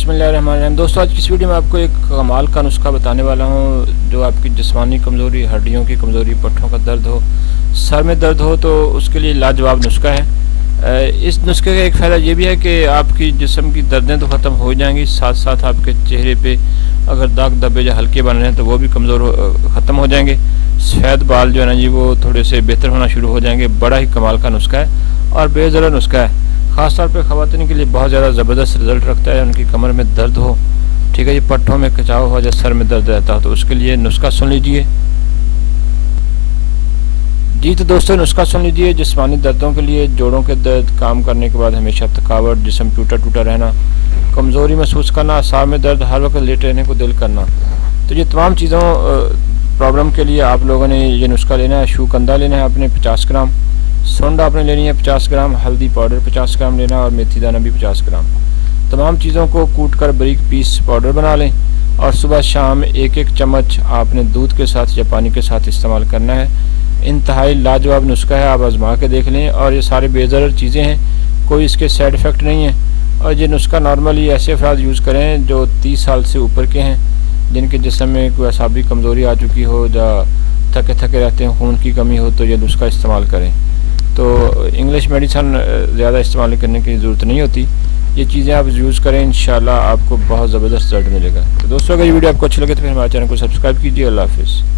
बिस्मिल्लाहिर्रहमानिर्रहीम। दोस्तों आज की इस वीडियो में आपको एक कमाल का नुस्खा बताने वाला हूँ जो आपकी जिस्मानी कमज़ोरी, हड्डियों की कमज़ोरी, पट्ठों का दर्द हो, सर में दर्द हो तो उसके लिए लाजवाब नुस्खा है। इस नुस्खे का एक फ़ायदा ये भी है कि आपकी जिस्म की दर्दें तो ख़त्म हो जाएंगी, साथ साथ आपके चेहरे पे अगर दाग धब्बे या हल्के बन रहे हैं तो वो भी ख़त्म हो जाएंगे। सफ़ेद बाल जो है ना जी वो थोड़े से बेहतर होना शुरू हो जाएंगे। बड़ा ही कमाल का नुस्खा है और बेज़रा नुस्खा है। ख़ास तौर पे ख़वातीन के लिए बहुत ज़्यादा ज़बरदस्त रिज़ल्ट रखता है। उनकी कमर में दर्द हो, ठीक है जी, पट्ठों में खिंचाव हो या सर में दर्द रहता हो तो उसके लिए नुस्खा सुन लीजिए जी। तो दोस्तों नुस्खा सुन लीजिए। जिस्मानी दर्दों के लिए, जोड़ों के दर्द, काम करने के बाद हमेशा थकावट, जिस्म टूटा टूटा रहना, कमज़ोरी महसूस करना, असाब में दर्द, हर वक्त लेटे रहने को दिल करना, तो ये तमाम चीज़ों प्रॉब्लम के लिए आप लोगों ने ये नुस्खा लेना है। शूकंदा लेना है आपने 50 ग्राम, सोंड आपने लेनी है 50 ग्राम, हल्दी पाउडर 50 ग्राम लेना और मेथी दाना भी 50 ग्राम। तमाम चीज़ों को कूट कर बारीक पीस पाउडर बना लें और सुबह शाम एक एक चम्मच आपने दूध के साथ या पानी के साथ इस्तेमाल करना है। इंतहाई लाजवाब नुस्खा है, आप आजमा के देख लें। और ये सारे बेज़रर चीज़ें हैं, कोई इसके साइड इफ़ेक्ट नहीं है। और ये नुस्खा नॉर्मली ऐसे अफराद यूज़ करें जो 30 साल से ऊपर के हैं, जिनके जिस्म में कोई असाबी कमज़ोरी आ चुकी हो या थके थके रहते हैं, खून की कमी हो, तो ये नुस्खा इस्तेमाल करें। तो इंग्लिश मेडिसन ज़्यादा इस्तेमाल करने की ज़रूरत नहीं होती। ये चीज़ें आप यूज़ करें, इंशाल्लाह आपको बहुत ज़बरदस्त रिजल्ट मिलेगा। तो दोस्तों अगर ये वीडियो आपको अच्छी लगे तो फिर हमारे चैनल को सब्सक्राइब कीजिए। अल्लाह हाफ़िज़।